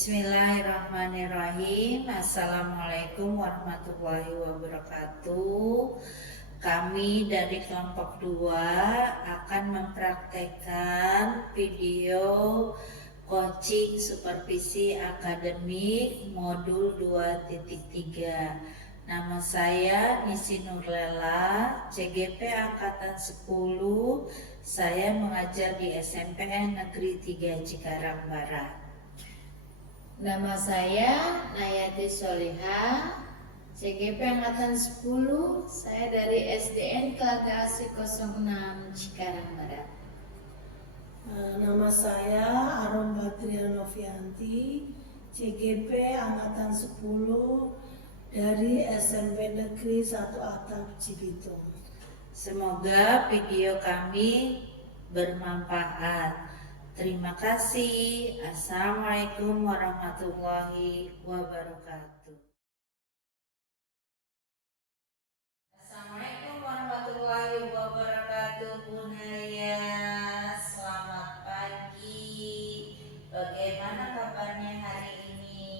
Bismillahirrahmanirrahim. Assalamualaikum warahmatullahi wabarakatuh. Kami dari kelompok 2 akan mempraktekkan video coaching supervisi akademik modul 2.3. Nama saya Nisi Nurlela, CGP Angkatan 10. Saya mengajar di SMPN Negeri 3 Cikarang Barat. Nama saya Nayati Soliha, CGP Angkatan 10. Saya dari SDN Kelas 06 Cikarang Barat. Nama saya Arum Badria Novianti, CGP Angkatan 10 dari SMP Negeri 1 Atap Cibitung. Semoga video kami bermanfaat. Terima kasih. Assalamualaikum warahmatullahi wabarakatuh. Assalamualaikum warahmatullahi wabarakatuh, Bu Naya. Selamat pagi. Bagaimana kabarnya hari ini?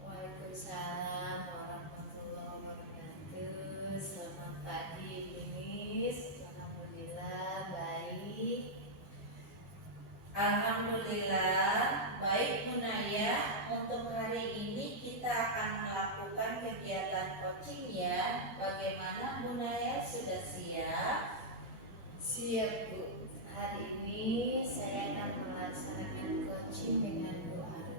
Waalaikumsalam warahmatullahi wabarakatuh. Selamat pagi, Miss. Alhamdulillah baik. Alhamdulillah baik, Bu Naya. Untuk hari ini kita akan melakukan kegiatan coaching ya. Bagaimana Bu Naya, sudah siap? Siap, Bu. Hari ini saya akan melaksanakan coaching dengan doa.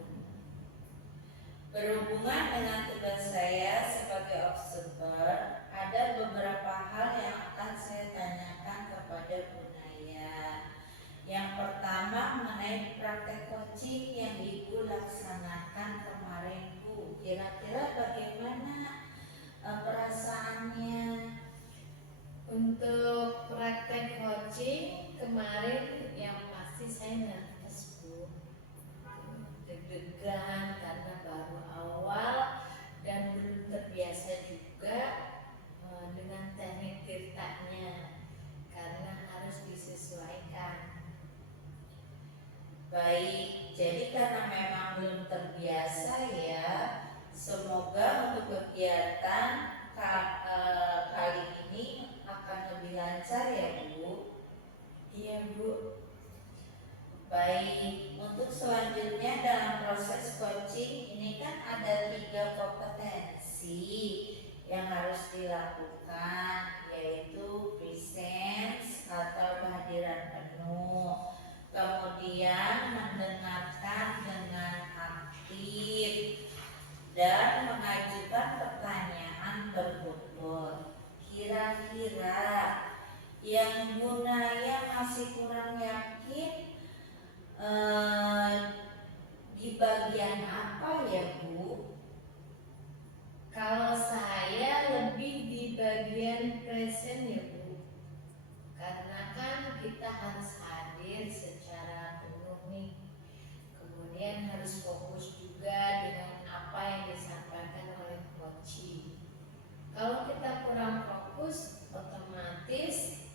Berhubungan dengan tugas saya sebagai observer, ada beberapa hal yang akan saya tanyakan kepada Bu Naya. Yang pertama mengenai praktek coaching yang Ibu laksanakan kemarin, Bu. Kira-kira bagaimana perasaannya? Untuk praktek coaching kemarin yang pasti saya nervous, Bu. Deg-degan karena baru awal dan belum terbiasa juga dengan teknik tirtanya karena harus disesuaikan. Baik, jadi karena memang belum terbiasa ya, semoga untuk kegiatan kali ini akan lebih lancar ya, Bu. Iya, Bu. Baik, untuk selanjutnya dalam proses coaching ini kan ada 3 kompetensi yang harus dilakukan, yaitu presence atau kehadiran penuh, kemudian mendengarkan dengan aktif, dan mengajukan pertanyaan berbobot. Kira-kira yang Bu Naya masih kurang yakin di bagian apa ya, Bu? Kalau saya lebih di bagian present ya, Bu. Karena kan kita harus hadir secara penuh nih. Kemudian harus fokus juga dengan apa yang disampaikan oleh coach. Kalau kita kurang fokus, otomatis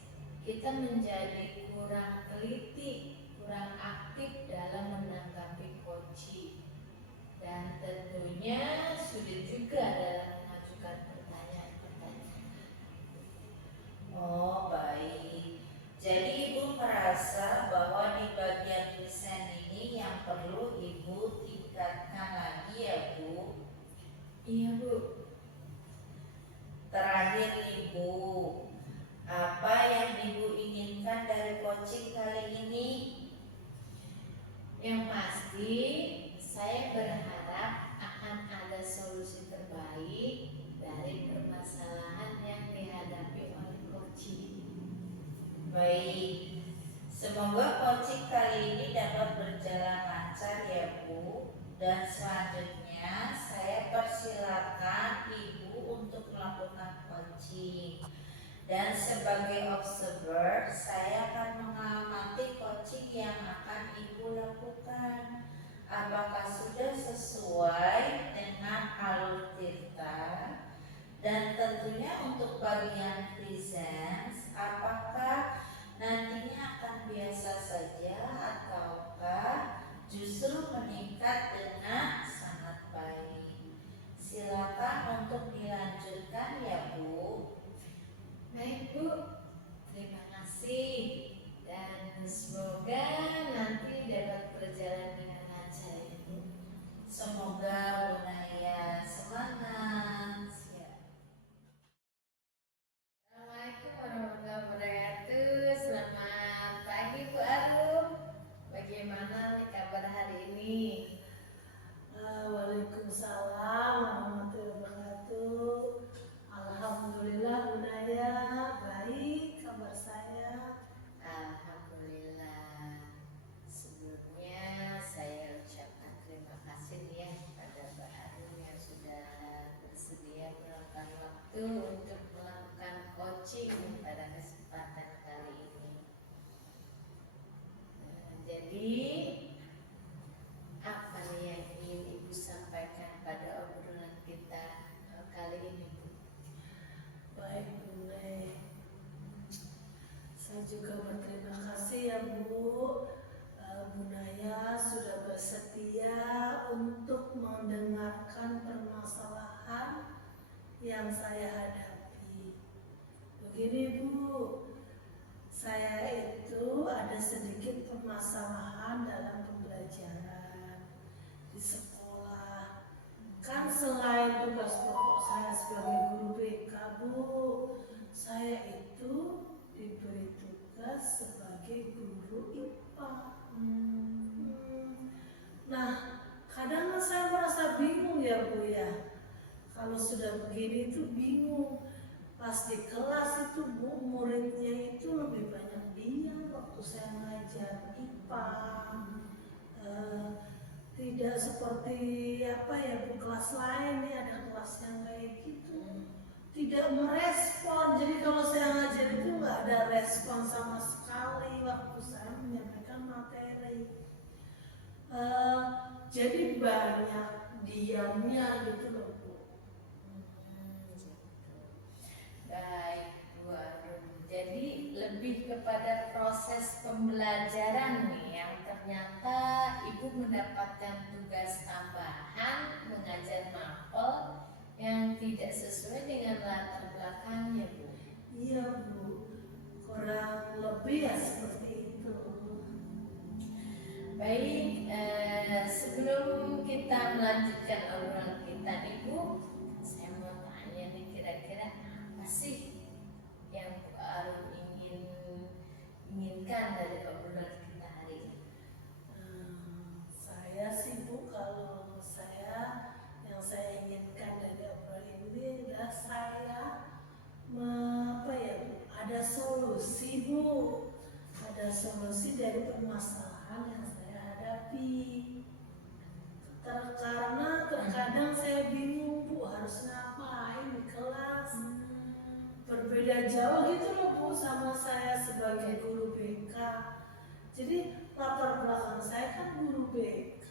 kita menjadi kurang teliti, kurang aktif dalam menanggapi coach. Dan tentunya sulit juga dalam mengajukan pertanyaan-pertanyaan. Oh, baik. Jadi Ibu merasa bahwa di bagian present ini yang perlu Ibu tingkatkan lagi ya, Bu? Iya, Bu. Terakhir Ibu, apa yang Ibu inginkan dari coaching kali ini? Yang pasti saya berharap akan ada solusi terbaik dari permasalahan yang dihadapi oleh coaching. Baik, semoga coaching kali ini dapat berjalan lancar ya, Bu. Dan selanjutnya saya persilakan Ibu untuk melakukan coaching. Dan sebagai observer, saya akan mengamati coaching yang akan Ibu lakukan. Apakah sudah sesuai dengan alur tirta? Dan tentunya untuk bagian presence, apakah nantinya akan biasa saja ataukah justru meningkat dengan Waalaikumsalam warahmatullahi wabarakatuh. Alhamdulillah Bunaya, baik kabar saya. Alhamdulillah. Sebelumnya saya ucapkan terima kasih ya kepada Mbak Arum yang sudah bersedia meluangkan waktu untuk melakukan coaching pada kesempatan kali ini. Jadi apa nih yang ingin Ibu sampaikan pada obrolan kita kali ini, Bu? Baik Bunaya, saya juga berterima kasih ya Bu. Bunaya sudah bersedia untuk mendengarkan permasalahan yang saya hadapi. Begini Bu, saya itu ada sedikit permasalahan dalam pembelajaran di sekolah. Kan selain tugas pokok saya sebagai guru BK Bu, saya itu diberi tugas sebagai guru IPA. Nah, kadang saya merasa bingung ya Bu ya. Kalau sudah begini itu bingung. Pas di kelas itu Bu, muridnya itu lebih banyak diam waktu saya ngajar IPA. Tidak seperti apa ya Bu, kelas lain nih, ada kelas yang kayak gitu. Tidak merespon. Jadi kalau saya ngajar itu nggak ada respon sama sekali waktu saya menyampaikan materi. Jadi banyak diamnya gitu loh Bu. Baik, Bu Arum. Jadi lebih kepada proses pembelajaran nih yang ternyata Ibu mendapatkan tugas tambahan mengajar mapel yang tidak sesuai dengan latar belakangnya, Bu. Iya Bu, kurang lebih ya seperti itu. Baik, sebelum kita melanjutkan obrolan kita nih Bu, saya mau tanya nih kira-kira apa sih yang Bu Arum inginkan dari obrolan kita hari ini? Saya sih Bu, kalau yang saya inginkan dari obrolan ini adalah saya ada solusi Bu, ada solusi dari permasalahan yang saya hadapi. Karena terkadang saya bingung Bu, harus ngapain di kelas. Berbeda jauh gitu loh Bu sama saya sebagai guru BK. Jadi latar belakang saya kan guru BK.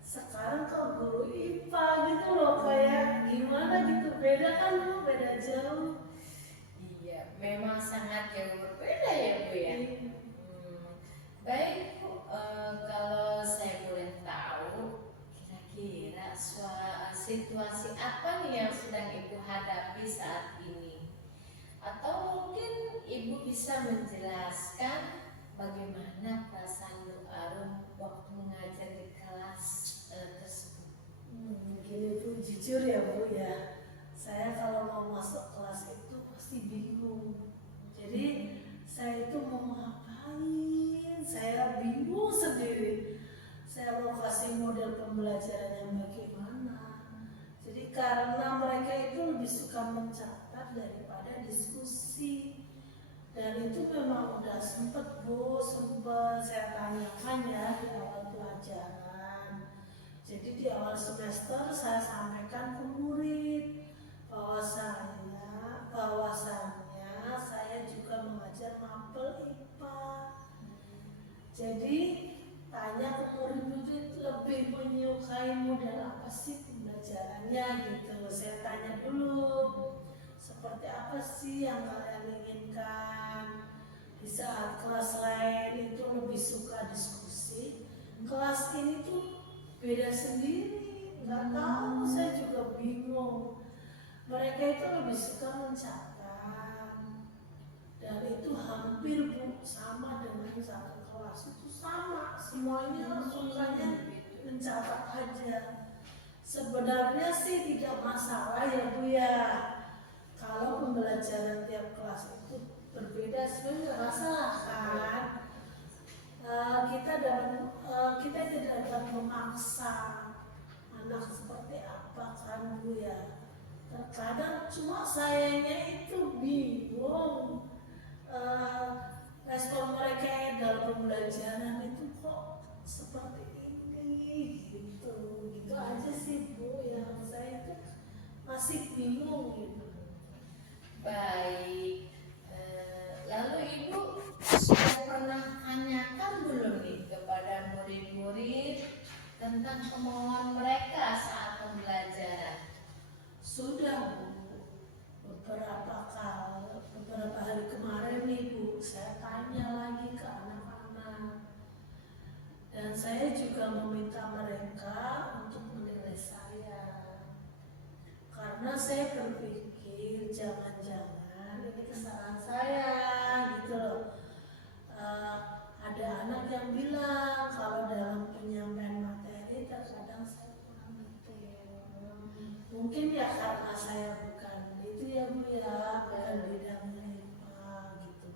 Sekarang kok guru IPA gitu loh, kayak gimana gitu, beda kan Bu, beda jauh. Iya, memang sangat jauh berbeda ya Bu ya. Baik Bu, kalau saya boleh tahu, kira-kira situasi apa nih yang sedang Ibu hadapi saat ini? Atau mungkin Ibu bisa menjelaskan bagaimana perasaan Bu Arum waktu mengajar di kelas tersebut? Gini Bu, jujur ya Bu ya, saya kalau mau masuk kelas itu pasti bingung. Jadi saya itu mau ngapain, saya bingung sendiri. Saya mau kasih model pembelajaran yang bagaimana. Jadi karena mereka itu lebih suka mencatat daripada diskusi. Dan itu memang udah sempat saya tanyakan ya di awal pelajaran. Jadi di awal semester saya sampaikan ke murid bahwasannya saya juga mengajar mapel IPA. Jadi tanya ke murid-murid lebih menyukai model apa sih pembelajarannya gitu. Saya tanya dulu, seperti apa sih yang kalian inginkan. Di saat kelas lain itu lebih suka diskusi, kelas ini tuh beda sendiri, nggak tahu, saya juga bingung. Mereka itu lebih suka mencatat, dan itu hampir Bu sama dengan satu kelas itu sama, semuanya sukanya mencatat aja. Sebenarnya sih tidak masalah ya Bu ya, kalau pembelajaran tiap kelas itu berbeda, sebenarnya nggak masalah kan. Kita tidak dapat memaksa anak seperti apa kan Bu ya. Terkadang cuma sayanya itu bingung, eh, respon mereka dalam pembelajaran itu kok seperti ini gitu aja sih Bu, yang saya itu masih bingung gitu. Baik. Lalu Ibu sudah pernah tanyakan belum nih kepada murid-murid tentang kemauan mereka saat pembelajaran? Sudah Bu, beberapa hari kemarin nih Bu, saya tanya lagi ke anak-anak, dan saya juga meminta mereka untuk menilai saya, karena saya berpikir jangan-jangan ini kesalahan saya gitu loh. Ada anak yang bilang kalau dalam penyampaian materi terkadang saya kurang detail. Mungkin ya karena saya bukan itu ya Bu ya, bukan bidangnya IPA gitu.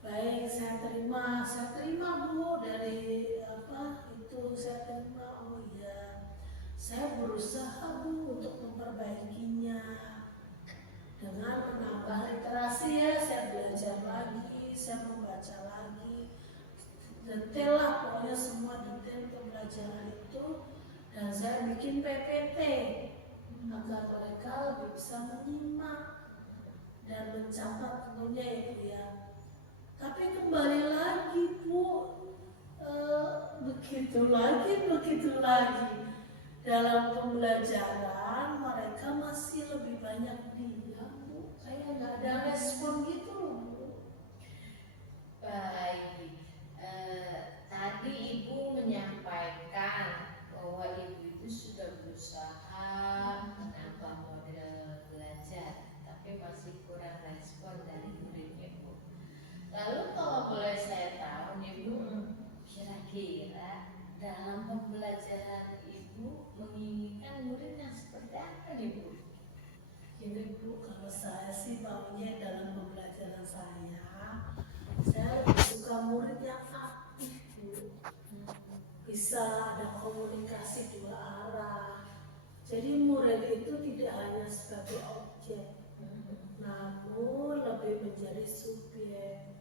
Baik, saya terima Bu dari apa itu, saya terima. Oh iya, saya berusaha Bu untuk memperbaikinya dengan menambah literasi ya. Saya belajar lagi, saya membaca lagi, detail lah pokoknya, semua detail pembelajaran itu, dan saya bikin PPT agar mereka lebih bisa menyimak dan mencatat tentunya ya Bu ya. Tapi kembali lagi Bu, begitu lagi dalam pembelajaran mereka masih lebih banyak diam Bu, kayak nggak ada respon gitu loh Bu. Baik. Tadi Ibu menyampaikan bahwa Ibu itu sudah berusaha menambah model belajar, tapi masih kurang respon dari muridnya Bu. Lalu kalau boleh saya tahu nih Bu, kira-kira dalam pembelajaran Ibu menginginkan murid yang seperti apa nih Bu? Gini Bu, kalau saya sih maunya dalam pembelajaran saya lebih suka murid yang aktif Bu, bisa ada komunikasi dua arah. Jadi murid itu tidak hanya sebagai objek, namun lebih menjadi subjek.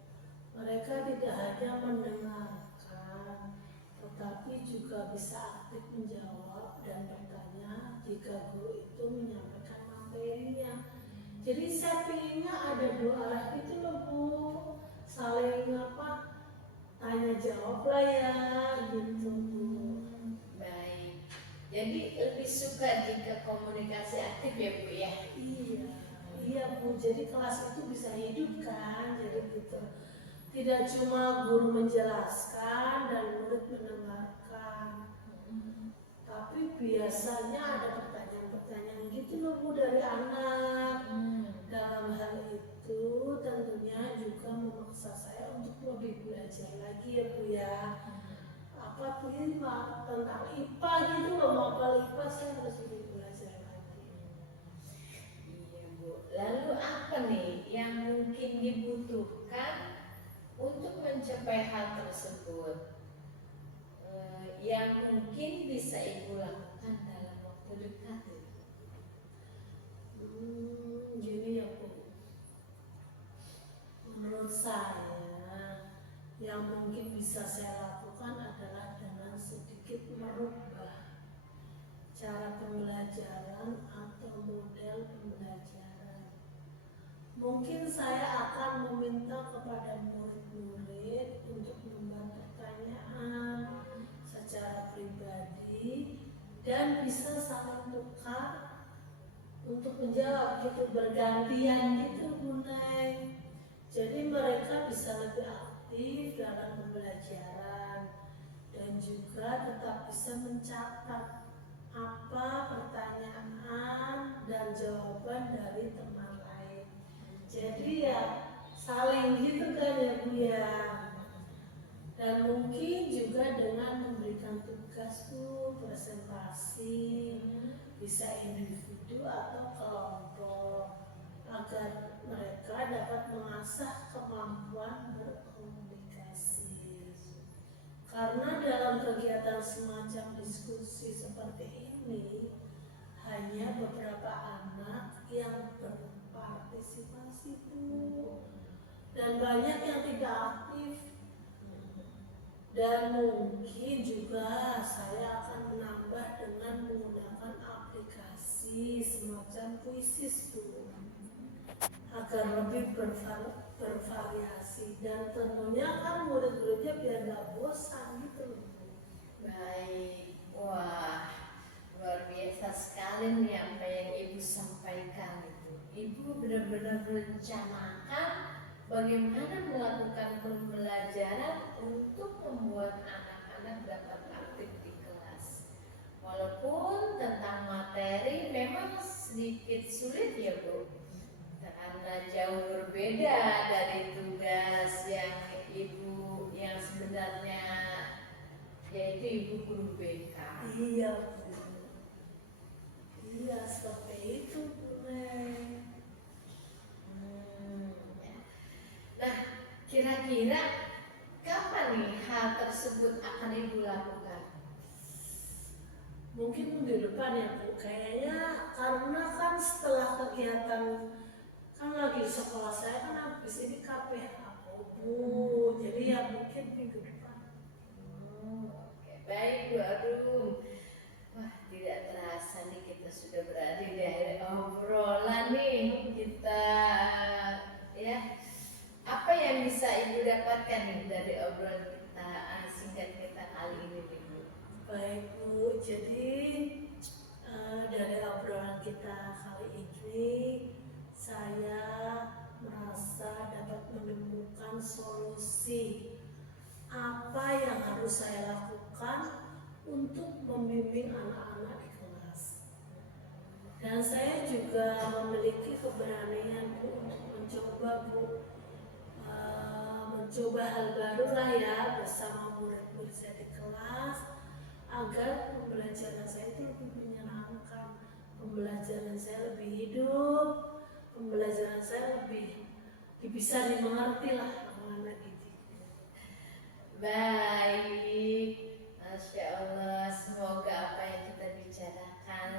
Mereka tidak hanya mendengarkan, tetapi juga bisa aktif menjawab dan bertanya jika guru itu menyampaikan materinya. Jadi saya pinginnya ada dua arah itu loh Bu, saling tanya jawab lah ya gitu Bu. Baik. Jadi lebih suka jika komunikasi aktif ya Bu ya? Iya Bu, jadi kelas itu bisa hidup kan, jadi gitu. Tidak cuma guru menjelaskan dan murid mendengarkan, tapi biasanya ada pertanyaan-pertanyaan gitu loh Bu dari anak. Dalam hal itu tentunya juga memaksa saya untuk lebih belajar lagi ya Bu ya. Apa tuh ini Pak, tentang IPA gitu loh, mapel IPA saya harus lebih belajar lagi. Iya Bu. Lalu apa nih yang mungkin dibutuhkan untuk mencapai hal tersebut? Yang mungkin bisa Ibu lakukan dalam waktu dekat Bu? Gini ya Bu, menurut saya yang mungkin bisa saya lakukan adalah dengan sedikit merubah cara pembelajaran atau model pembelajaran. Mungkin saya akan meminta kepada murid-murid untuk membuat pertanyaan secara pribadi dan bisa saling tukar untuk menjawab gitu, bergantian gitu Bunai. Jadi mereka bisa lebih aktif dalam pembelajaran dan juga tetap bisa mencatat apa pertanyaan dan jawaban dari teman lain. Jadi ya saling gitu kan ya Bu ya. Dan mungkin juga dengan memberikan tugas Bu, presentasi, bisa individu atau kelompok, agar mereka dapat mengasah kemampuan berkomunikasi. Karena dalam kegiatan semacam diskusi seperti dan banyak yang tidak aktif. Dan mungkin juga saya akan menambah dengan menggunakan aplikasi semacam Puisis Bu, agar lebih bervariasi, dan tentunya kan murid-muridnya biar nggak bosan gitu loh Bu. Baik, wah luar biasa sekali nih apa yang Ibu sampaikan itu. Ibu benar-benar merencanakan bagaimana melakukan pembelajaran untuk membuat anak-anak dapat aktif di kelas. Walaupun tentang materi memang sedikit sulit ya Bu, karena jauh berbeda dari tugas yang Ibu yang sebenarnya yaitu Ibu guru BK. Iya Bu, iya seperti itu Bu Neng. Nah, kira-kira kapan nih hal tersebut akan Ibu lakukan? Mungkin minggu depan ya Bu, kayaknya karena kan setelah kegiatan kan lagi sekolah saya kan habis ini KPH Bu, jadi ya mungkin minggu depan. Oke, baik Bu Arum. Wah, tidak terasa nih kita sudah berada di akhir obrolan nih. Kita ya, apa yang bisa Ibu dapatkan nih dari obrolan kita singkat kita kali ini nih Bu? Baik Bu, jadi dari obrolan kita kali ini saya merasa dapat menemukan solusi apa yang harus saya lakukan untuk membimbing anak-anak di kelas. Dan saya juga memiliki keberanian Bu untuk mencoba hal baru lah ya bersama murid-murid saya di kelas, agar pembelajaran saya itu lebih menyenangkan, pembelajaran saya lebih hidup, pembelajaran saya lebih bisa dimengerti lah anak-anak didik. Baik, Masya Allah, semoga apa yang kita bicarakan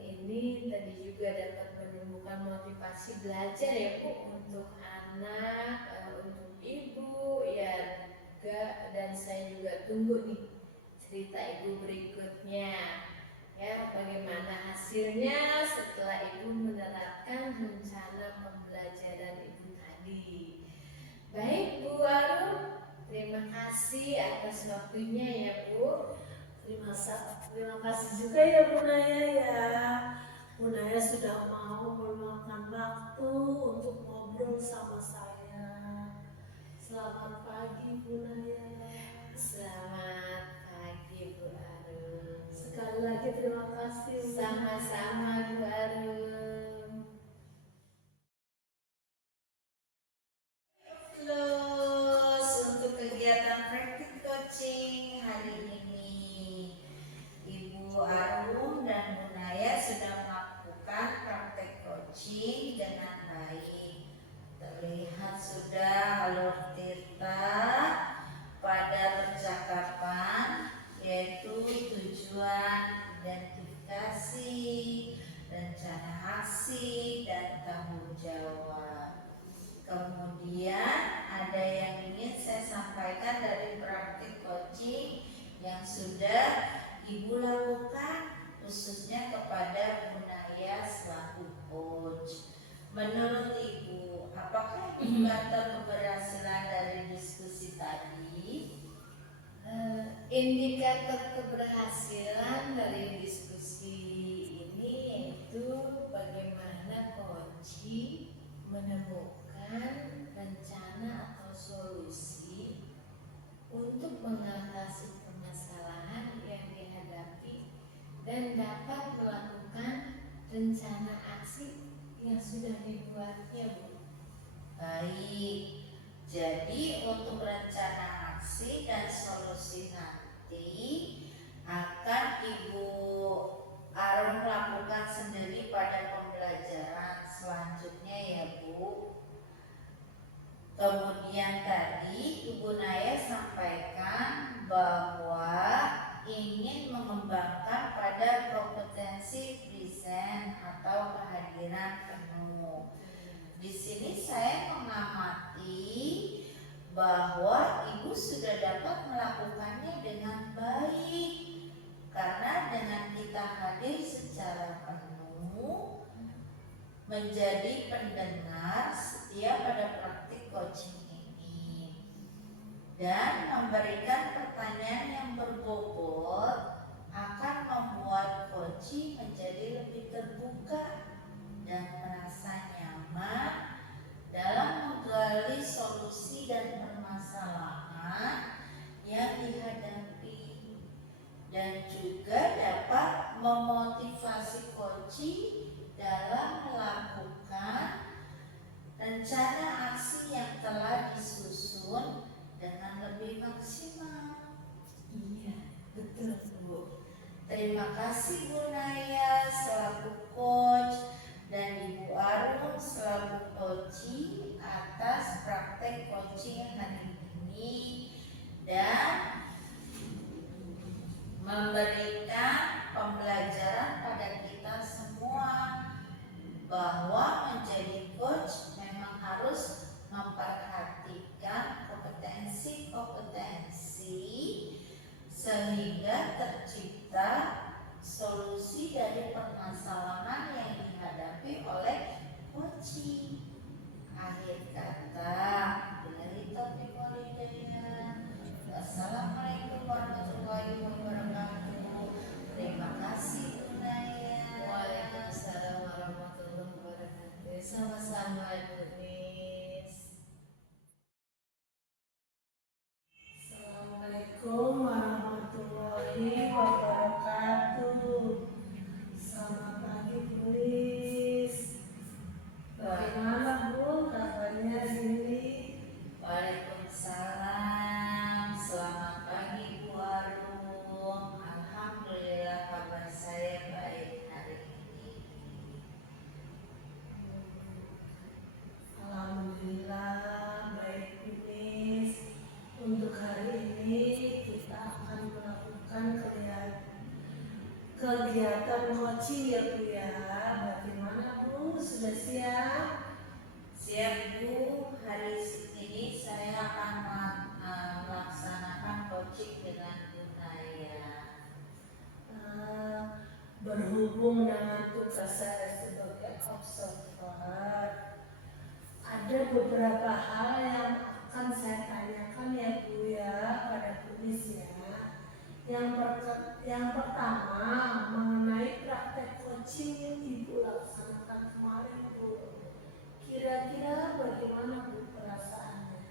ini tadi juga dapat menumbuhkan motivasi belajar ya Bu, untuk anak, untuk Ibu ya juga, dan saya juga tunggu nih cerita Ibu berikutnya ya, bagaimana hasilnya setelah Ibu menerapkan rencana pembelajaran Ibu tadi. Baik Bu Arum, terima kasih atas waktunya ya Bu. Terima kasih juga ya Bu Naya ya. Bu Naya sudah mau meluangkan waktu untuk ngobrol sama saya. Selamat pagi Bu Naya. Selamat pagi Bu Arum. Sekali lagi terima kasih. Sama-sama Bu Arum. Terus untuk kegiatan praktik coaching hari ini, Ibu Arum dan Bu Naya sudah melakukan praktek coaching dengan baik. Terlihat sudah alur tirta pada percakapan, yaitu tujuan, identifikasi, rencana aksi, dan tanggung jawab. Kemudian ada yang ingin saya sampaikan dari praktik coaching yang sudah Ibu lakukan, khususnya kepada Bu Naya selaku coach. Menurut Ibu, apakah indikator keberhasilan dari diskusi tadi? Indikator keberhasilan dari diskusi ini yaitu bagaimana coaching menemukan rencana atau solusi untuk mengatasi permasalahan yang dihadapi dan dapat melakukan rencana aksi yang sudah dibuatnya Bu. Baik, jadi untuk rencana aksi dan solusi nanti akan Ibu Arum lakukan sendiri pada pembelajaran selanjutnya ya Bu. Kemudian tadi Ibu Naya sampaikan bahwa ingin mengembangkan pada kompetensi present atau kehadiran penuh. Di sini saya mengamati bahwa ibu sudah dapat melakukannya dengan baik, karena dengan kita hadir secara penuh menjadi pendengar setia pada praktik coaching ini dan memberikan pertanyaan yang berbobot akan membuat coaching menjadi lebih terbuka dan merasa nyaman dalam menggali solusi dan permasalahan yang dihadapi, dan juga dapat memotivasi coaching dalam melakukan rencana aksi yang telah disusun dengan lebih maksimal. Iya, betul Bu. Terima kasih Bu Naya selaku coach dan Ibu Arun selaku coaching atas praktek coaching hari ini dan memberikan pembelajaran pada kita semua bahwa menjadi coach memang harus memperhatikan kompetensi-kompetensi sehingga tercipta solusi dari permasalahan yang dihadapi oleh coaching. Akhir kata, dari topik walidayah. Wassalamualaikum warahmatullahi wabarakatuh. Terima kasih Bu Naya. Waalaikumsalam warahmatullahi wabarakatuh. Sama-sama Ibu Nis. Assalamualaikum warahmatullahi wabarakatuh. Selamat pagi Bu Nis. Bagaimana Bu kabarnya ini? Waalaikumsalam. Selamat pagi Bu Arum. Alhamdulillah kabar saya baik hari ini. Alhamdulillah baik Bu Nis. Untuk hari ini kita akan melakukan kegiatan coaching ya Bu ya. Bagaimana Bu? Sudah siap? Siap Bu, hari ini saya akan melaksanakan coaching dengan Bu Naya. Berhubung dengan tugas saya sebagai observer, ada beberapa hal yang akan saya tanyakan ya Bu ya pada Bu Nis ya. Yang pertama mengenai praktek coaching yang Ibu laksanakan kemarin Bu. Kira-kira bagaimana Bu perasaannya?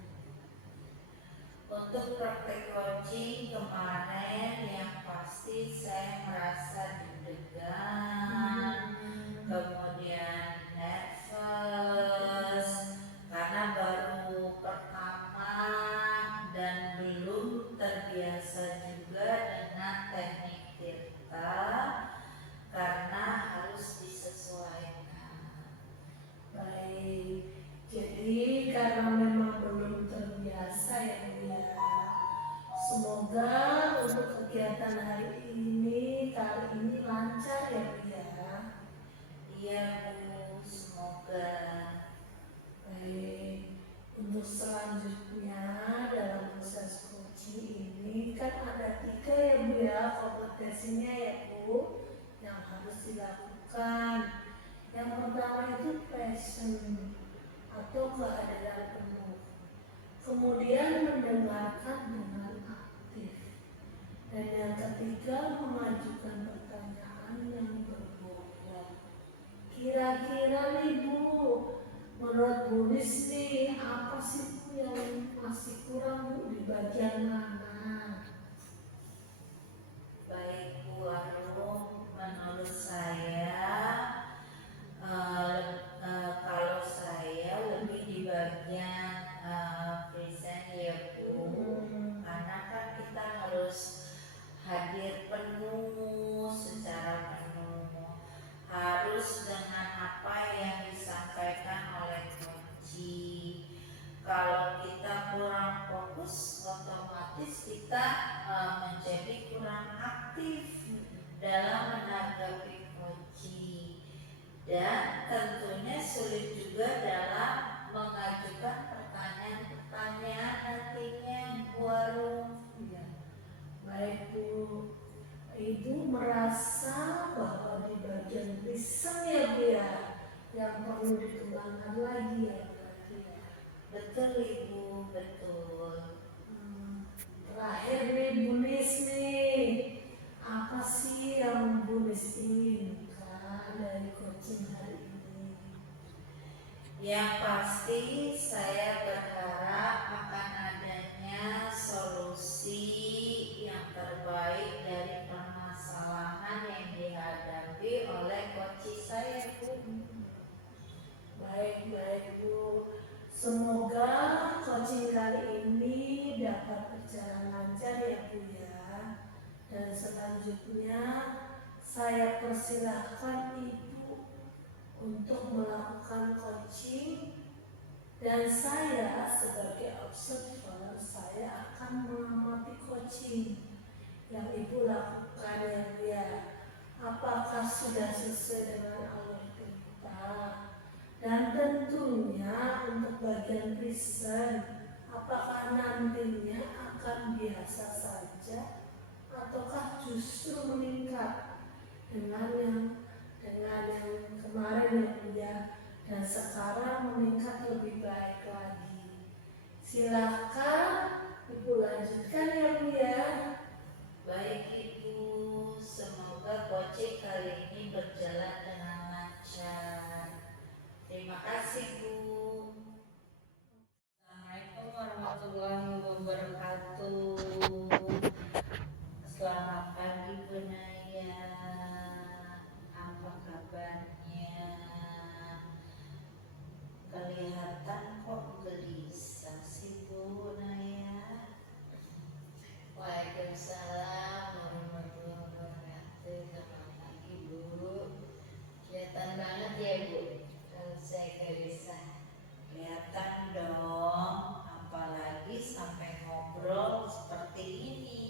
Untuk praktek coaching kemarin yang pasti saya merasa deg-degan, kemudian nervous karena baru pertama dan belum terbiasa juga dengan teknik tirta karena harus disesuaikan. Baik, jadi karena memang belum terbiasa ya Bu ya. Semoga untuk kegiatan hari ini kali ini lancar ya Bu ya. Iya Bu, semoga. Baik, untuk selanjutnya dalam proses coaching ini kan ada 3 ya Bu ya kompetensinya ya Bu yang harus dilakukan. Yang pertama itu passion atau kehadiran penuh. Kemudian mendengarkan dengan aktif. Dan yang ketiga mengajukan pertanyaan yang berbobot. Kira-kira nih Bu, menurut Bu Nis nih apa sih Bu yang masih kurang Bu di bagian mana? Baik Bu Arum, menurut saya kalau saya lebih di bagian present ya Bu, karena kan kita harus hadir penuh secara penuh, harus dengan apa yang disampaikan oleh coach. Kalau kita kurang fokus, otomatis lisan ya Bu ya, yang perlu dikembangkan lagi ya berarti ya. Betul Ibu, betul. Terakhir nih Bu Nis nih, apa sih yang Bu Nis inginkan dari coaching hari ini? Yang pasti saya berharap akan adanya solusi yang terbaik dari permasalahan yang dihadapi oleh coach saya Bu. Baik Bu, semoga coaching kali ini dapat berjalan lancar ya Bu ya. Dan selanjutnya saya persilahkan Ibu untuk melakukan coaching, dan saya sebagai observer saya akan mengamati coaching yang Ibu lakukan ya Bu ya. Apakah sudah sesuai dengan alur kita? Dan tentunya untuk bagian present, apakah nantinya akan biasa saja ataukah justru meningkat dengan yang kemarin ya Bu ya, dan sekarang meningkat lebih baik lagi. Silakan Ibu lanjutkan ya Bu ya. Baik Ibu, semoga coaching kali ini berjalan dengan lancar. Terima kasih Bu. Assalamualaikum warahmatullahi wabarakatuh. Selamat pagi Bu Naya. Apa kabarnya? Kelihatan kok gelisah sih Bu Naya. Waalaikumsalam warahmatullahi wabarakatuh. Selamat pagi Bu. Kelihatan banget ya Bu kalau saya gelisah. Kelihatan dong, apalagi sampai ngobrol seperti ini.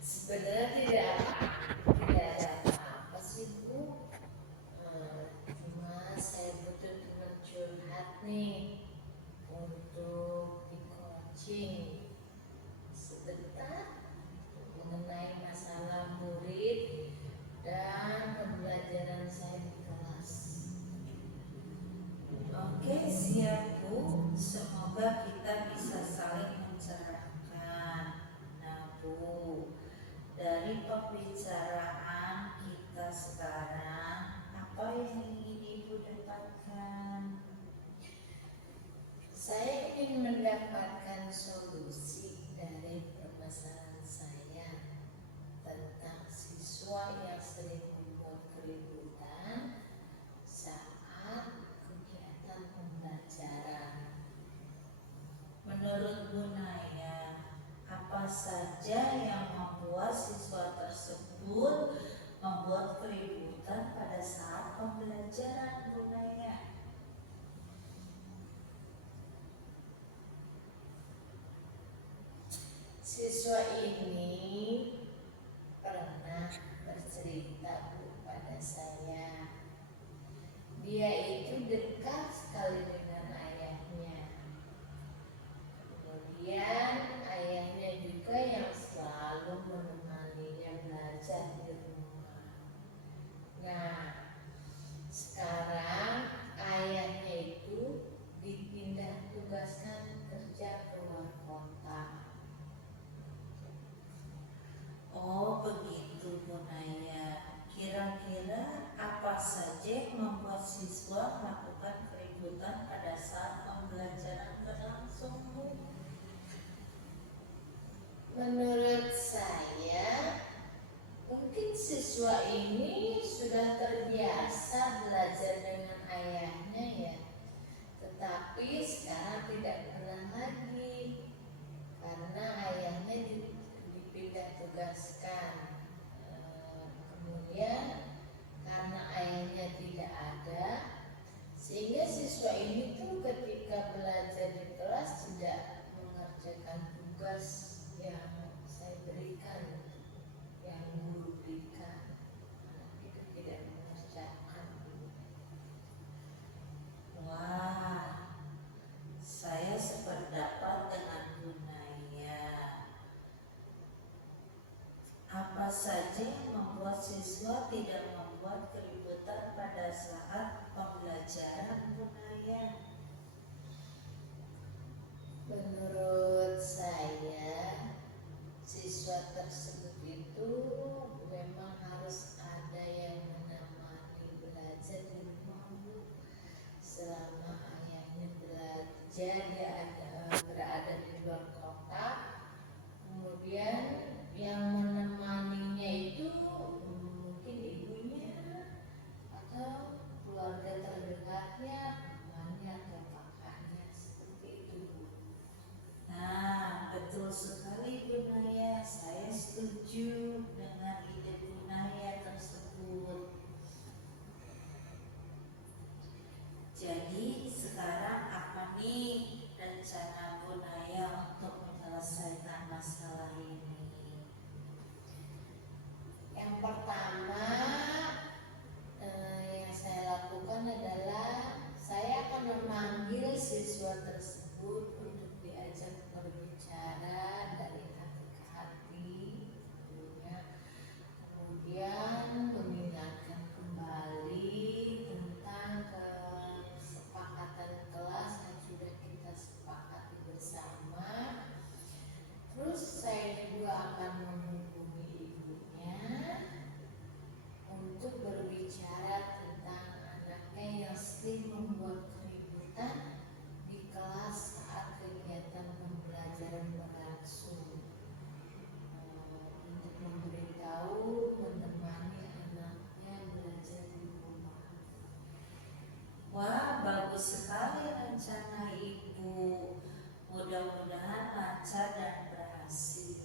Sebenarnya tidak ada apa-apa sih Bu. Cuma saya butuh teman curhat nih untuk di coaching sebentar mengenai masalah murid dan pembelajaran saya di kelas. Oke, siap Bu. Semoga kita bisa saling mencerahkan. Nah Bu, dari pembicaraan kita sekarang, apa yang ingin Ibu dapatkan? Saya ingin mendapatkan solusi dari permasalahan saya tentang siswa yang sering membuat keributan saat kegiatan pembelajaran. Menurut Bu Naya, apa saja yang membuat siswa tersebut membuat keributan pada saat pembelajaran Bu Naya? Siswa ini pernah bercerita Bu pada saya. Dia itu dekat sekali dengan ayahnya. Kemudian ayahnya juga yang selalu menemaninya belajar di rumah. Nah, sekarang ayahnya itu dipindah tugaskan kerja keluar kota. Oh begitu Bu Naya. Kira-kira apa saja yang membuat siswa melakukan keributan pada saat pembelajaran berlangsung Bu? Menurut saya, mungkin siswa ini sudah terbiasa belajar dengan ayahnya ya. Tetapi sekarang tidak pernah lagi karena ayahnya dipindah tugaskan. Kemudian karena ayahnya tidak ada, sehingga siswa ini tuh ketika belajar di kelas tidak mengerjakan tugas yang saya berikan, yang guru berikan. Itu tidak mengerjakan. Wah, saya sependapat dengan Bu Naya. Apa siswa tidak membuat keributan pada saat pembelajaran budaya? Menurut saya, siswa tersebut itu memang harus ada yang menemani belajar di rumah, Bu. Selama ayahnya belajar, berada di luar kota, kemudian yang menemaninya itu mungkin ibunya atau keluarga terdekatnya, pamannya atau kakaknya, seperti itu, Bu. Nah, betul sekali Bu Naya. Saya setuju dengan ide Bu Naya tersebut. Jadi sekarang apa nih rencana Bu Naya untuk menyelesaikan masalah ini? Yang pertama yang saya lakukan adalah saya akan memanggil siswa tersebut untuk diajak berbicara dari hati ke hati, tentunya. Kemudian mengingatkan kembali tentang kesepakatan kelas yang sudah kita sepakati bersama. Terus saya juga akan menghubungi ibunya untuk berbicara tentang anaknya yang sering membuat keributan di kelas saat kegiatan pembelajaran berlangsung. Untuk memberitahu, menemani anaknya belajar di rumah. Wah, bagus sekali rencana Ibu. Mudah-mudahan lancar dan berhasil.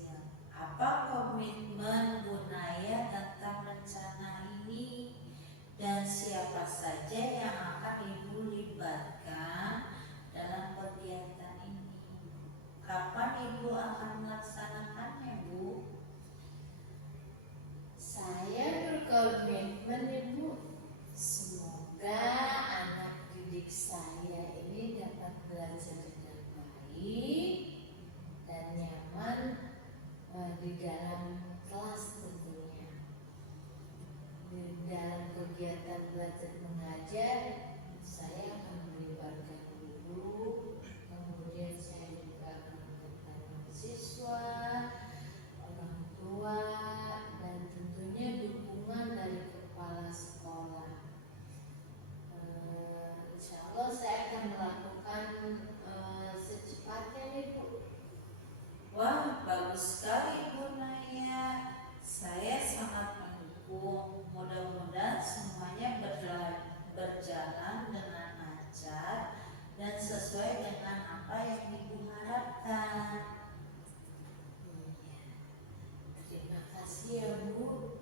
Apa komitmen Bu Naya tentang rencana ini? Dan siapa saja yang akan Ibu libatkan dalam kegiatan ini? Kapan Ibu akan melaksanakannya, Bu? Saya berkomitmen, Ibu, semoga anak didik saya ini dapat belajar dengan baik dan nyaman di dalam kelas tentunya. Di dalam kegiatan belajar mengajar, saya akan melibatkan guru, kemudian saya juga akan melibatkan siswa, orang tua, dan tentunya dukungan dari kepala sekolah. Insya Allah saya akan melakukan secepatnya nih, Bu. Wah, bagus sekali Bu Naya. Saya sangat mendukung. Mudah-mudahan semuanya berjalan dengan lancar dan sesuai dengan apa yang Ibu harapkan. Iya. Terima kasih ya, Bu.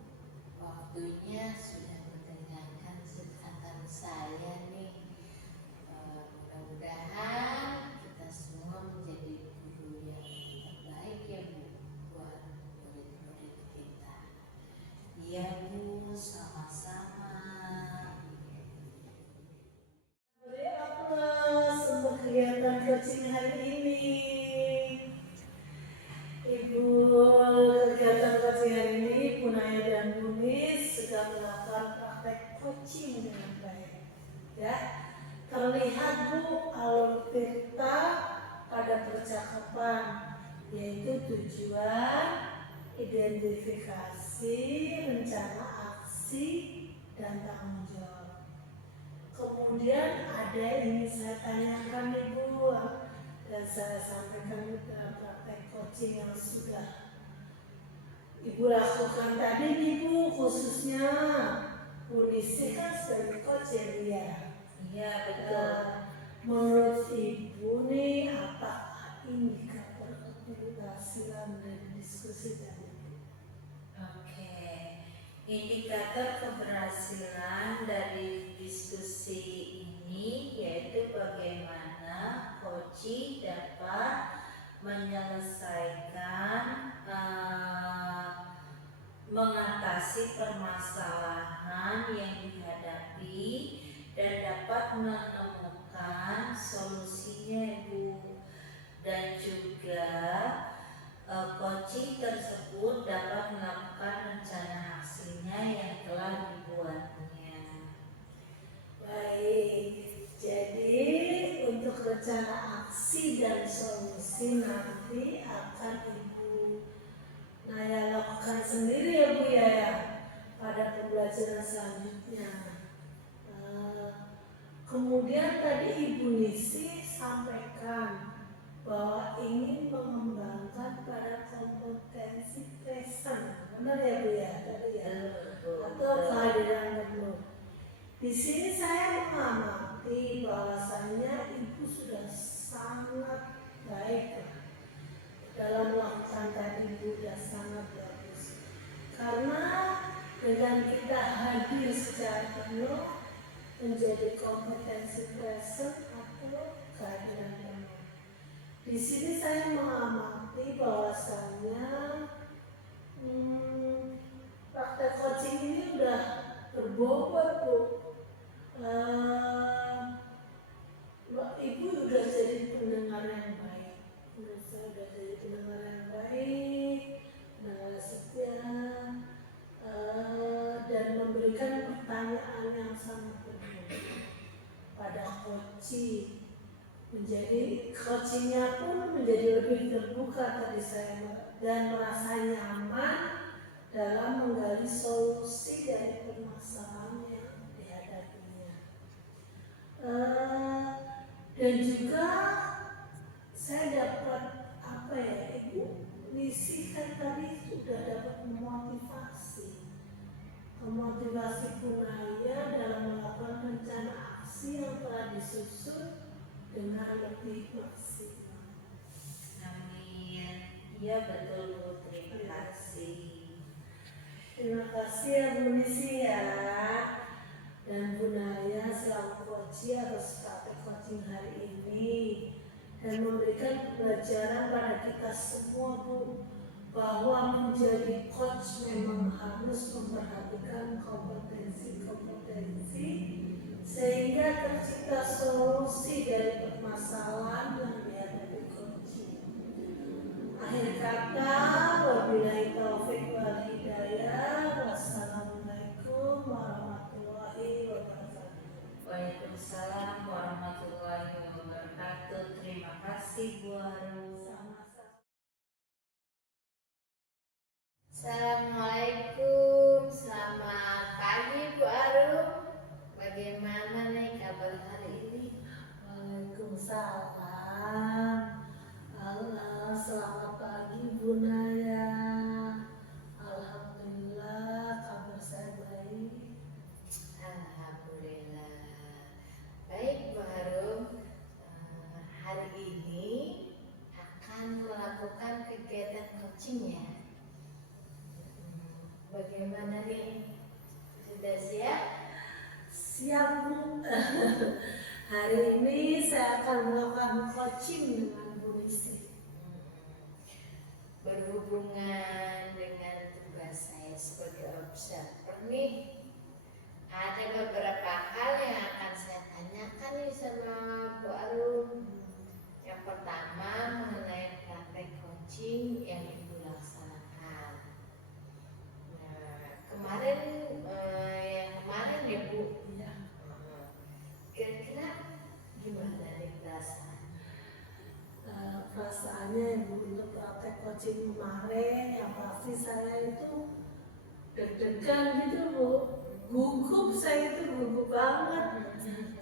Waktunya sudah mendengarkan curhatan saya nih. Mudah-mudahan kita semua menjadi guru yang terbaik ya, Bu, buat murid-murid kita. Iya Bu, sama-sama. Beri aplaus untuk kegiatan coaching hari ini. Ibu, kegiatan coaching hari ini Bu Naya dan Bu Nis sedang melakukan praktek coaching dengan baik. Ya, terlihat Bu alur tirta pada percakapan, yaitu tujuan, identifikasi, rencana aksi, dan tanggung jawab. Kemudian ada yang ingin saya tanyakan Ibu dan saya sampaikan dalam praktek coaching yang sudah Ibu lakukan tadi Ibu, khususnya Bu Nisi kan sebagai coach ya Bu ya. Iya betul. Menurut Ibu nih apa indikator keberhasilan dari diskusi tadi? Oke. Indikator keberhasilan dari diskusi ini yaitu bagaimana coaching dapat menyelesaikan mengatasi permasalahan yang dihadapi dan dapat menemukan solusinya Ibu. Dan juga coaching tersebut dapat melakukan rencana aksinya yang telah rencana aksi dan solusi nanti akan Ibu Naya lakukan sendiri ya Bu ya, pada pembelajaran selanjutnya. Kemudian tadi Ibu Nisi sampaikan bahwa ingin mengembangkan pada kompetensi present, benar ya Bu ya tadi ya, atau kehadiran penuh. Di sini saya mengamati bahwasanya Ibu sudah sangat baik dalam melakukan tadi, Ibu sudah sangat bagus. Karena dengan kita hadir secara penuh menjadi kompetensi present atau kehadiran penuh. Di sini saya mengamati bahwasanya praktek coaching ini udah berbobot Bu. Ibu udah jadi pendengar yang baik. Menurut saya udah jadi pendengar yang baik, pendengar setia, dan memberikan pertanyaan yang sangat berguna pada coaching. Menjadi coachingnya pun menjadi lebih terbuka tadi saya, dan merasa nyaman dalam menggali solusi dari permasalahan yang dihadapinya. Dan juga saya dapat apa ya, Ibu Nisi kan tadi sudah dapat memotivasi Punaya dalam melakukan rencana aksi yang telah disusun dengan lebih maksimal. Amin. Iya betul Bu, terima kasih. Terima kasih ya Bu Nisi ya. Dan Bu Naya selaku coach atas praktek coaching hari ini dan memberikan pelajaran pada kita semua Bu, bahwa menjadi coach memang harus memperhatikan kompetensi sehingga tercipta solusi dari permasalahan yang dihadapi coaching. Akhir kata, wabillahi taufiq wal hidayah. Wassalamualaikum warahmatullahi wabarakatuh. Waalaikumsalam warahmatullahi wabarakatuh. Terima kasih Bu Arum. Assalamualaikum, selamat pagi Bu Arum. Bagaimana nih kabar hari ini? Waalaikumsalam. Selamat pagi Bu Naya. Alhamdulillah kabar saya baik. Alhamdulillah. Baik Bu Arum, hari ini akan melakukan kegiatan coaching ya. Bagaimana nih? Sudah siap? Siap Bu. Hari ini saya akan melakukan coaching dengan Bu Nisi. Berhubungan dengan tugas saya sebagai observer nih, ada beberapa hal yang akan saya tanyakan nih sama Bu Arum. Yang pertama mengenai praktek coaching yang Ibu laksanakan. Kemarin yang kemarin ya Bu, kira-kira gimana nih perasaan? Perasaannya Ibu untuk praktek coaching kemarin yang pasti saya itu deg-degan gitu Bu, gugup, saya itu gugup banget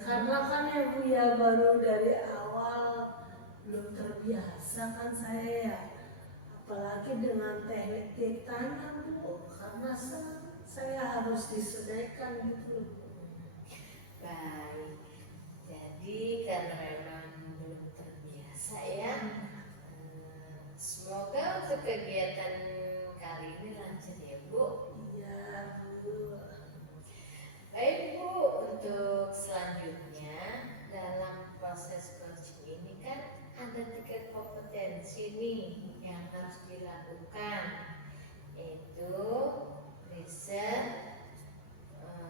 karena kan ya Bu ya baru dari awal belum terbiasa kan saya ya, apalagi dengan teknik tangan Bu, karena saya harus disesuaikan gitu Bu. Baik, jadi karena memang belum terbiasa ya, semoga untuk kegiatan kali ini lancar ya Bu. Iya Bu. Baik Bu, untuk selanjutnya dalam proses coaching ini kan ada 3 kompetensi nih yang harus dilakukan, yaitu riset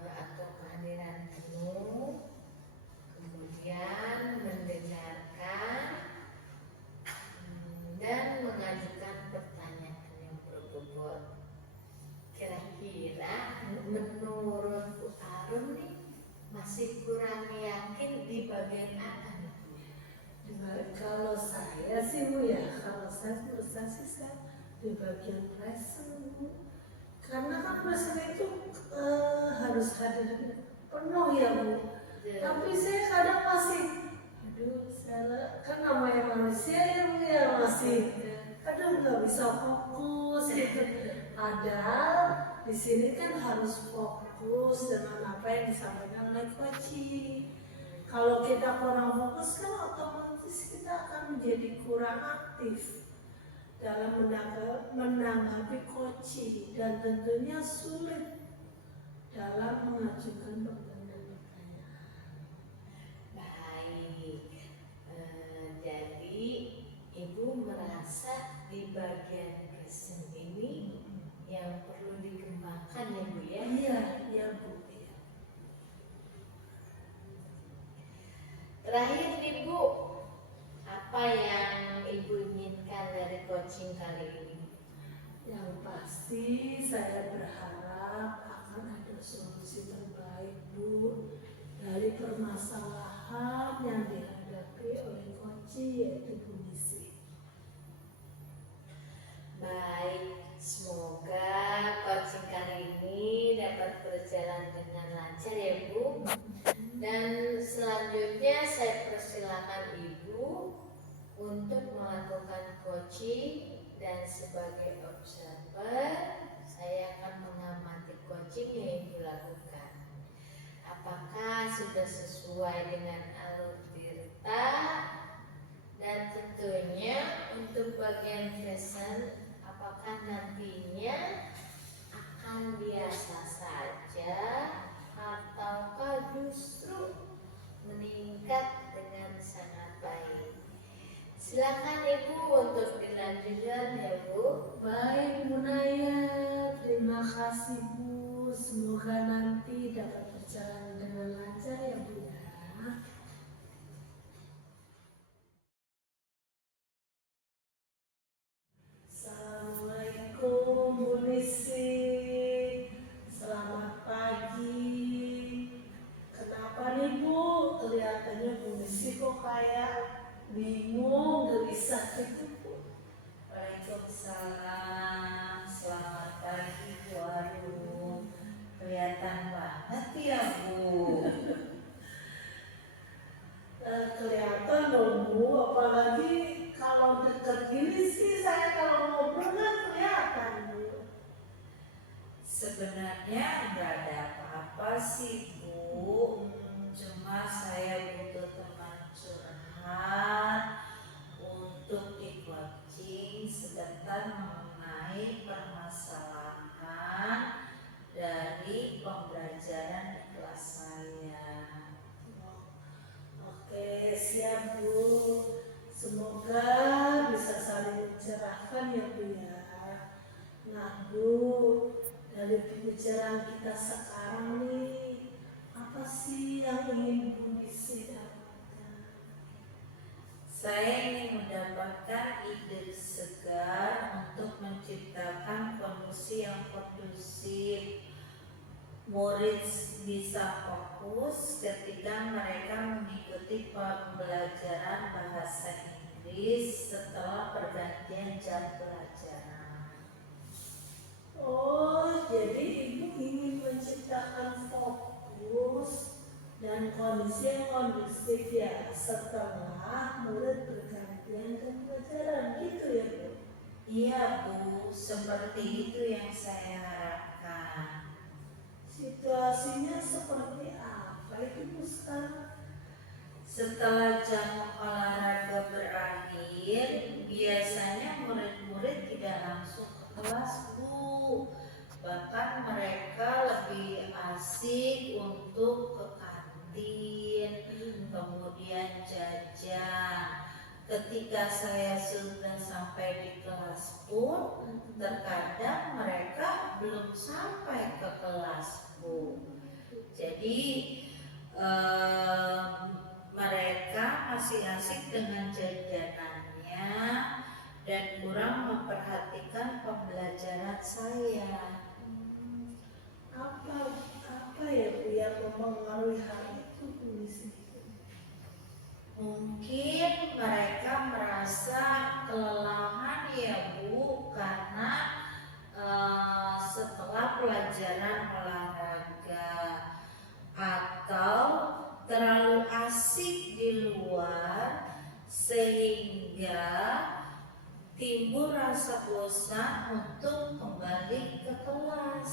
atau kehadiran penuh, kemudian mendengarkan dan mengajukan pertanyaan yang berbobot. Kira-kira menurut Bu Arum nih masih kurang yakin di bagian apa nih? Kalau saya sih Bu ya, kalau saya menurut saya sih saya di bagian present Bu. Karena kan present itu harus hadir penuh ya Bu. Tapi saya kadang masih, aduh saya kan namanya manusia ya Bu ya, masih kadang nggak bisa fokus gitu. Padahal di sini kan harus fokus dengan apa yang disampaikan oleh coaching. Kalau kita kurang fokus kan otomatis kita akan menjadi kurang aktif dalam menanggapi coaching dan tentunya sulit dalam mengajukan pertanyaan-pertanyaan. Baik, jadi Ibu merasa di bagian present ini yang perlu dikembangkan ya Bu ya? Iya, iya Bu. Iya. Terakhir nih Bu, apa yang Ibu inginkan dari coaching kali ini? Yang pasti saya berharap akan ada solusi terbaik Bu dari permasalahan yang dihadapi oleh coaching yaitu Bu Nisi. Baik, semoga coaching kali ini dapat berjalan dengan lancar ya Bu. Dan selanjutnya saya persilakan Ibu untuk melakukan coaching, dan sebagai observer saya akan mengamati coaching yang Ibu lakukan. Apakah sudah sesuai dengan alur tirta, dan tentunya untuk bagian present apakah nantinya akan biasa saja ataukah justru meningkat dengan sangat baik. Silakan Ibu untuk dilanjutkan ya Bu. Baik Bu Naya, terima kasih Bu. Semoga nanti dapat berjalan dengan lancar ya Bu ya. Assalamualaikum Bu Nisi. Selamat pagi. Kenapa nih Bu? Kelihatannya Bu Nisi kok kayak bingung, gelisah gitu Bu. Waalaikumsalam, selamat pagi Bu Arum. Kelihatan banget ya Bu. Kelihatan dong Bu, apalagi kalau deket gini sih saya kalau ngobrol kan kelihatan Bu. Sebenarnya nggak ada apa-apa sih Bu. Cuma saya butuh teman curhat untuk di coaching sebentar mengenai permasalahan dari pembelajaran di kelas saya. Oke, siap Bu. Semoga bisa saling mencerahkan ya Bu ya. Nah Bu, dari pembicaraan kita sekarang nih, apa sih yang ingin Bu Nisi dapatkan? Saya ingin mendapatkan ide segar untuk menciptakan kondisi yang kondusif. Murid bisa fokus ketika mereka mengikuti pembelajaran bahasa Inggris setelah pergantian jam pelajaran. Oh, jadi Ibu ingin menciptakan fokus dan kondisi yang kondusif ya setelah murid bergantian jam pelajaran gitu ya Bu? Iya Bu, seperti itu yang saya harapkan. Situasinya seperti apa itu Bu sekarang? Setelah jam olahraga berakhir, biasanya murid-murid tidak langsung ke kelas Bu. Bahkan mereka lebih asik untuk ke kantin, kemudian jajan. Ketika saya sudah sampai di kelas pun, terkadang mereka belum sampai ke kelas Bu. Jadi mereka masih asik dengan jajanannya dan kurang memperhatikan pembelajaran saya. Apa ya Bu yang mempengaruhi hal itu Bu di sini? Mungkin mereka merasa kelelahan ya Bu, karena setelah pelajaran olahraga atau terlalu asik di luar sehingga timbul rasa bosan untuk kembali ke kelas.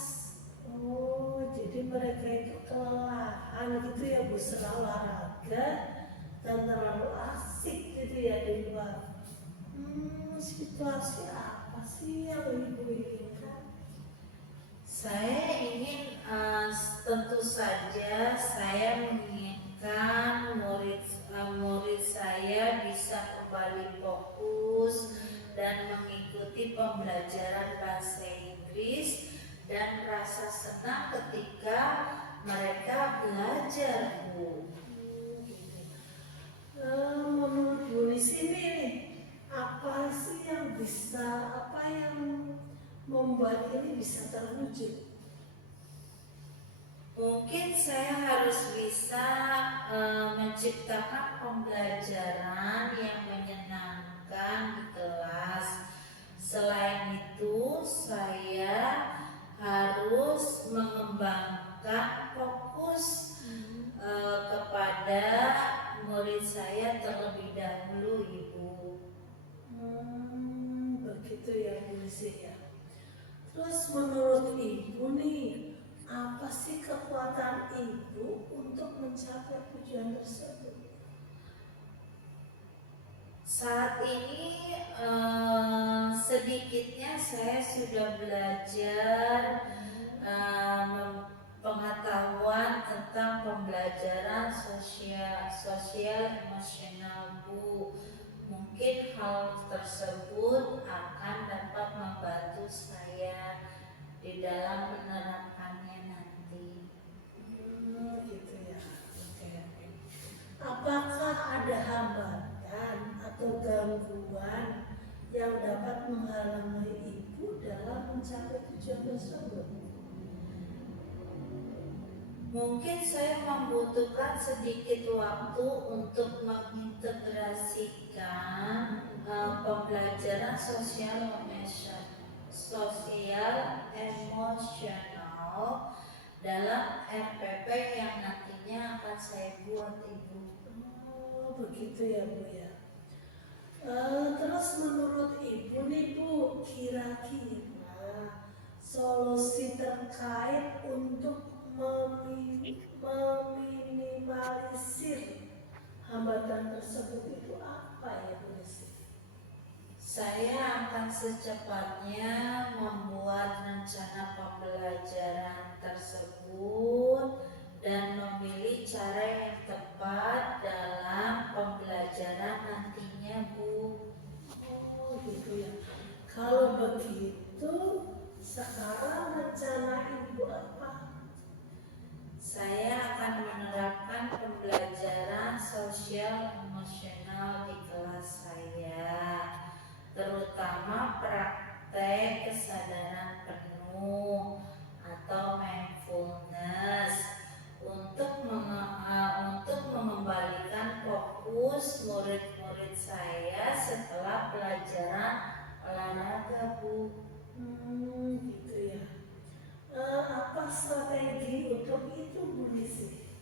Oh, jadi mereka itu kelelahan gitu ya Bu, setelah olahraga dan terlalu asik gitu ya di luar. Situasi apa sih yang Ibu inginkan? Saya ingin tentu saja saya menginginkan murid saya bisa kembali fokus dan mengikuti pembelajaran bahasa Inggris dan merasa senang ketika mereka belajar Bu. Menurut Bu di sini nih, apa sih yang membuat ini bisa terwujud? Mungkin saya harus bisa menciptakan pembelajaran yang menyenangkan di kelas. Selain itu, saya harus mengembangkan fokus kepada murid saya terlebih dahulu, Ibu. Begitu ya Bu ya. Terus menurut Ibu nih, apa sih kekuatan Ibu untuk mencapai tujuan tersebut? Saat ini sedikitnya saya sudah belajar pengetahuan tentang pembelajaran sosial emosional Bu. Mungkin hal tersebut akan dapat membantu saya di dalam menerapkannya nanti. Gitu ya. Oke. Apakah ada hambatan atau gangguan yang dapat menghalangi Ibu dalam mencapai tujuan tersebut? Mungkin saya membutuhkan sedikit waktu untuk mengintegrasikan pembelajaran sosial emosional dalam RPP yang nantinya akan saya buat, Ibu. Oh, begitu ya Bu ya. Terus menurut Ibu nih Bu, kira-kira solusi terkait untuk meminimalisir hambatan tersebut itu apa ya Bu Desi? Saya akan secepatnya membuat rencana pembelajaran tersebut dan memilih cara yang tepat dalam pembelajaran nantinya, Bu. Oh gitu ya. Kalau begitu, sekarang rencana Ibu apa? Saya akan menerapkan pembelajaran sosial emosional di kelas saya, terutama praktek kesadaran penuh atau mindfulness untuk mengembalikan fokus murid-murid saya setelah pelajaran olahraga, Bu. Gitu ya. Apa strategi untuk itu Bu Desi?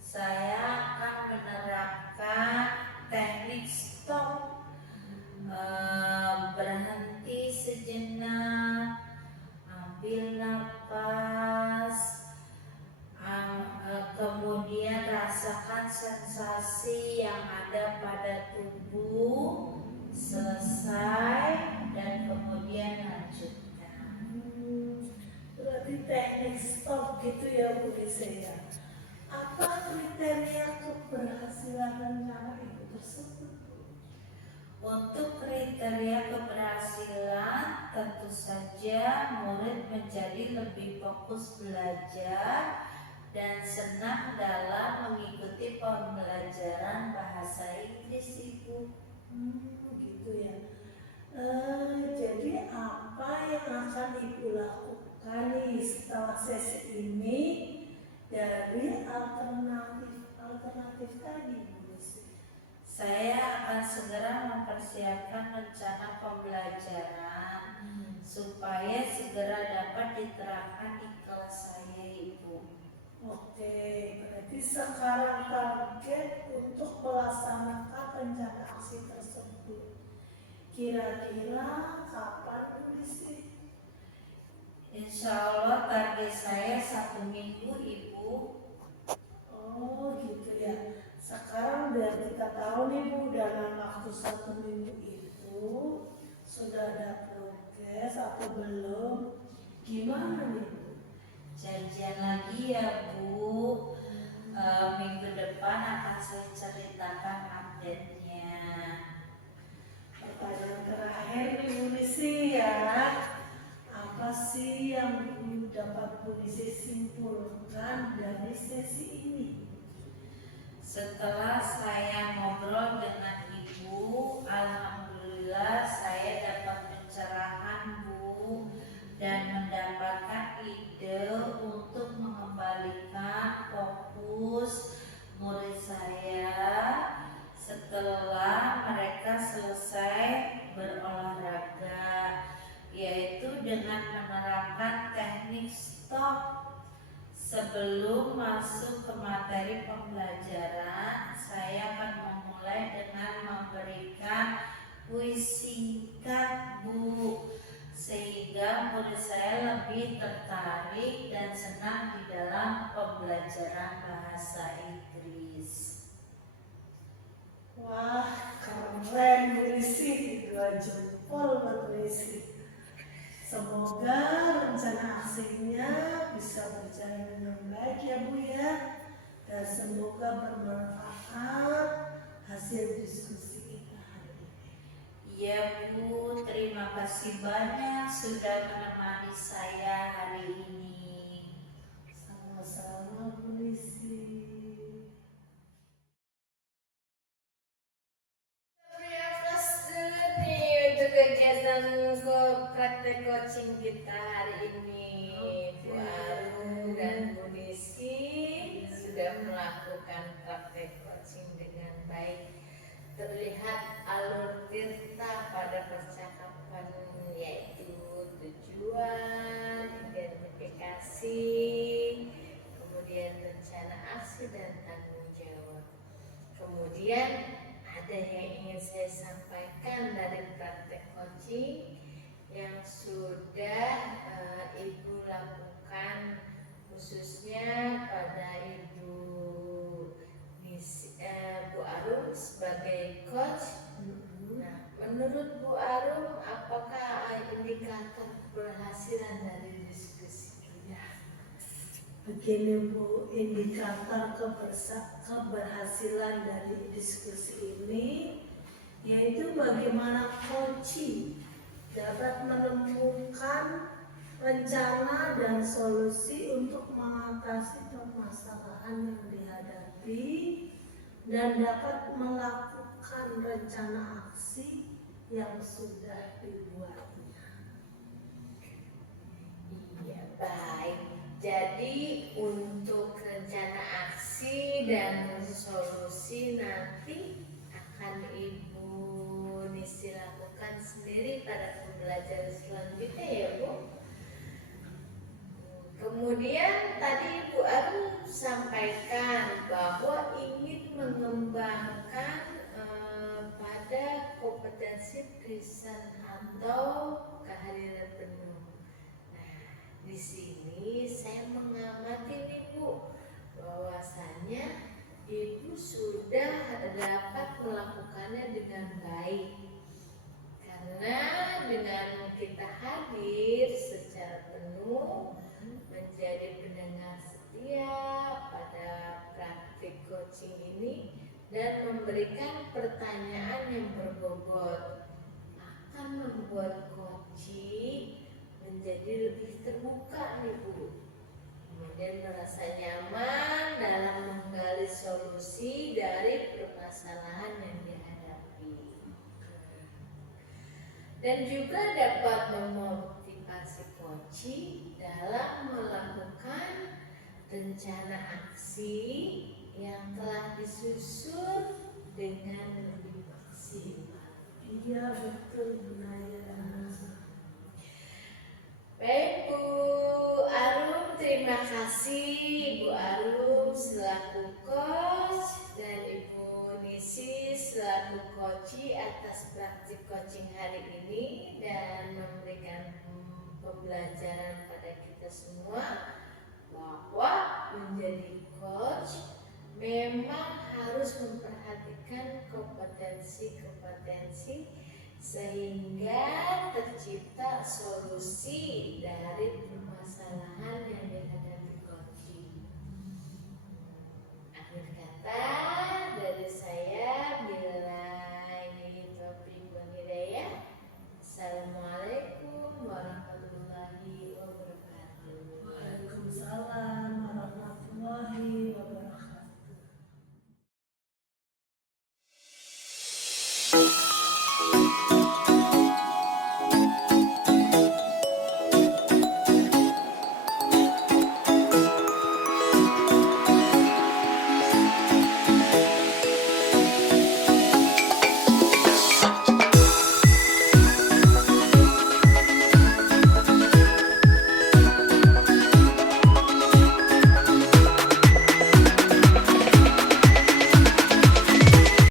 Saya akan menerapkan teknik stop, berhenti sejenak, ambil napas, kemudian rasakan sensasi yang ada pada tubuh, selesai, dan kemudian lanjutkan. Berarti teknik stop gitu ya Bu Desi ya. Apa kriteria keberhasilan rencana Ibu tersebut? Untuk kriteria keberhasilan, tentu saja murid menjadi lebih fokus belajar dan senang dalam mengikuti pembelajaran bahasa Inggris, Ibu. Gitu ya. Jadi apa yang akan Ibu lakukan nih setelah sesi ini dari alternatif tadi Bu Desi? Saya akan segera mempersiapkan rencana pembelajaran supaya segera dapat diterapkan di kelas saya, Ibu. Oke, berarti sekarang target untuk melaksanakan rencana aksi tersebut. Kira-kira kapan Bu Lisi? Insya Allah target saya 1 minggu, Ibu. Oh gitu ya. Sekarang biar kita tahu nih Bu, dalam waktu 1 minggu itu sudah ada progres atau belum? Gimana nih Bu? Janjian lagi ya, Bu. Minggu depan akan saya ceritakan update-nya. Pertanyaan terakhir nih Bu Lisi ya. Apa sih yang dapat Bu Lisi simpulkan dari sesi ini? Setelah saya ngobrol dengan Ibu, alhamdulillah saya dapat pencerahan, Bu, dan mendapatkan ide untuk mengembalikan fokus murid saya setelah mereka selesai berolahraga, yaitu dengan menerapkan teknik stop. Sebelum masuk ke materi pembelajaran, saya akan memulai dengan memberikan kuis singkat, Bu, sehingga murid saya lebih tertarik dan senang di dalam pembelajaran bahasa Inggris. Wah, keren Bu Lisi, 2 jempol buat Bu Lisi. Semoga rencana aksinya bisa berjalan dengan baik ya Bu ya, dan semoga bermanfaat hasil diskusi kita hari ini. Ya, Bu, terima kasih banyak sudah menemani saya hari ini. Sama-sama Bu Lisi. Terima kasih nih untuk kegiatan praktek coaching kita hari ini. Bu Arum dan Bu Nisi sudah melakukan praktek coaching dengan baik. Terlihat alur tirta pada percakapan, yaitu tujuan, identifikasi, kemudian rencana aksi dan tanggung jawab. Kemudian ada yang ingin saya sampaikan dari praktek coaching yang sudah Ibu lakukan, khususnya pada Ibu Bu Arum sebagai coach. Nah, menurut Bu Arum, apakah indikator keberhasilan dari diskusi kita? Begini Bu, indikator keberhasilan dari diskusi ini yaitu bagaimana coaching dapat menemukan rencana dan solusi untuk mengatasi permasalahan yang dihadapi dan dapat melakukan rencana aksi yang sudah dibuatnya. Iya, baik. Jadi untuk rencana aksi dan solusi nanti akan Ibu Nisi lakukan sendiri pada pembelajaran selanjutnya ya Bu. Kemudian tadi Bu Arum sampaikan bahwa ingin mengembangkan pada kompetensi present atau kehadiran penuh. Nah, di sini saya mengamati nih Bu, bahwasannya Ibu sudah dapat melakukannya dengan baik. Karena dengan kita hadir secara penuh menjadi pendengar setia pada praktik coaching ini dan memberikan pertanyaan yang berbobot akan membuat coaching menjadi lebih terbuka nih Bu. Kemudian merasa nyaman dalam menggali solusi dari permasalahan yang dihadapi. Dan juga dapat memotivasi coaching dalam melakukan rencana aksi yang telah disusun dengan lebih maksimal. Iya betul Bu Naya. Baik Bu Arum, terima kasih Bu Arum selaku coach dan Ibu Nisi selaku coach atas praktik coaching hari ini dan memberikan pembelajaran pada kita semua bahwa menjadi coach memang harus memperhatikan kompetensi-kompetensi sehingga tercipta solusi dari permasalahan yang dihadapi